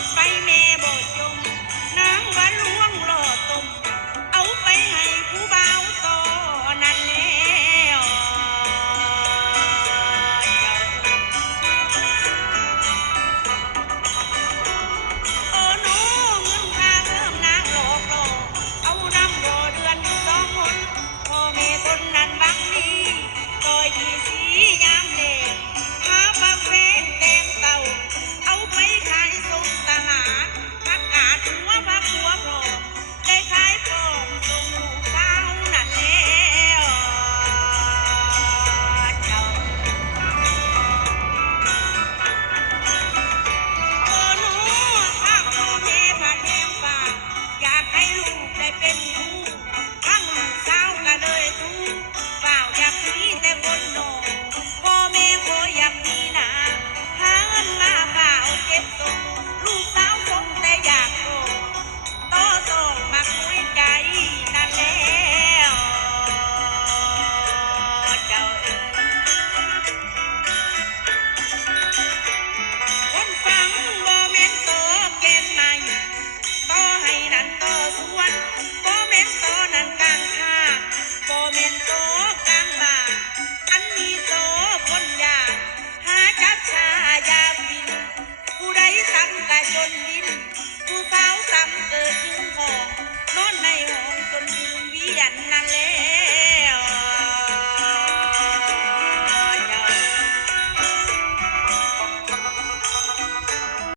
ดไปแม่บ่จมนางว่าลวงหล่อตมเอาไปให้ผู้บ่าวต่อนั่นแล้วเจ้าโอ้หนูเงินค่าเทิมนางหลอกหลอกเอานำบ่เดือนสองหนพ่อแม่คนนั้นบักดีต่อยที่สียามแลงหาปลาแฟนแกงเต่าเอาไปขายส่งตลาดผักกาดหัวผักหัวพร้อมได้ขายพร้อมส่งลูกสาวนั่นแล้วเจ้า โอ้หนูถ้าพ่อแม่พาแทงฝากอยากให้ลูกได้เป็นครูทั้งลูกสาวก็เลยทูเฝ้าอยากมีแต่คนนองพ่อแม่ขออยากมีนาหาเงินมาเฝ้าเก็บตกลูกสาวคงแต่อยากโกต่อต้องมาคุยใจนั่นแล้วเจ้าเอ๋ย คนฟังบ่แม่นโตแก่นใหม่ต่อให้นั่นโตสวนบ่แม่นโตนั่นกลางทางบ่แม่นโตกลางบ้านอันนี้โตคนยากหาจับชายาฟินผู้ใดทำกะจนดี